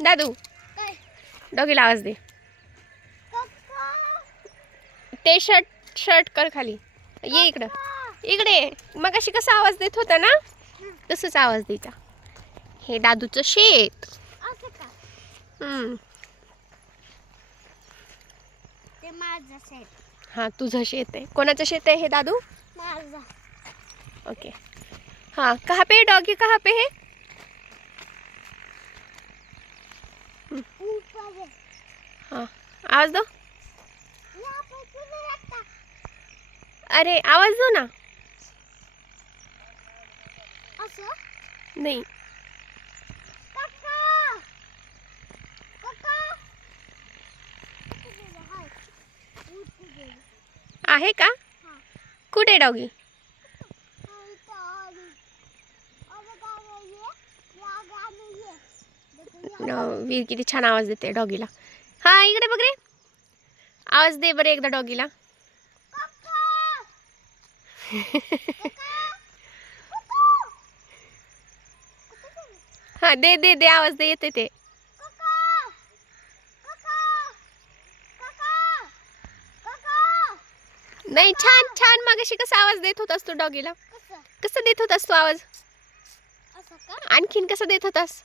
दादू डॉगीला आवाज दे. ते शर्ट कर खाली. ये इकडं. इकडे मगाशी कसा आवाज देत होता ना तसंच आवाज द्यायचा. हे दादूचं शेत. ते माझं शेत. हा तुझं शेत आहे. कोणाचं शेत आहे हे दादू? माझं. ओके. हाँ कहाँ पे डॉगी कहाँ पे है? ऊपर है. हाँ आवाज दो. यहाँ पे क्यों नहीं रखता? अरे आवाज दो ना. असं? नहीं. काका. काका. हाय. ऊपर. आहे का? हाँ. कुठे डॉगी? वीर किती छान आवाज देते डॉगीला. हा इकडे बघ रे. आवाज दे बरं एकदा डॉगीला. हा दे दे दे आवाज दे येते ते. नाही छान छान मगाशी कसा आवाज देत होतास तू डॉगीला? कसं देत होतास तू आवाज? आणखीन कसं देत होतास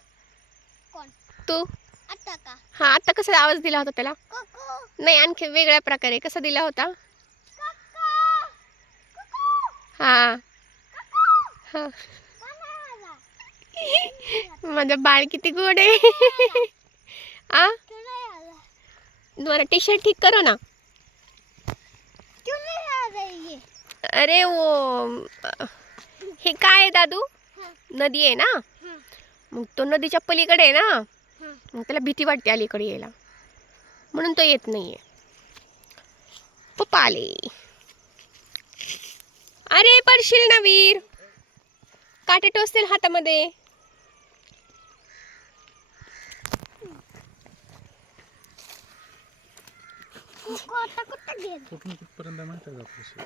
कोण? तू. आता का? हा आता कसा आवाज दिला होता त्याला? नाही आणखी वेगळ्या प्रकारे कसा दिला होता? हा हा. माझं बाळ किती गोड आहे. आ तुम्हाला टी शर्ट ठीक करो ना. क्यों नहीं आ रही है? अरे वो हे काय आहे दादू? नदी आहे ना. मग तो नदीच्या पलीकडे आहे ना. मग त्याला भीती वाटते अलीकडे यायला म्हणून तो येत नाहीये. पप्पा आले. अरे पडशील ना वीर. काटे टोचतील हातामध्ये. आता कुठं गेलं? कुठून कुठपर्यंत माहिती आहे का?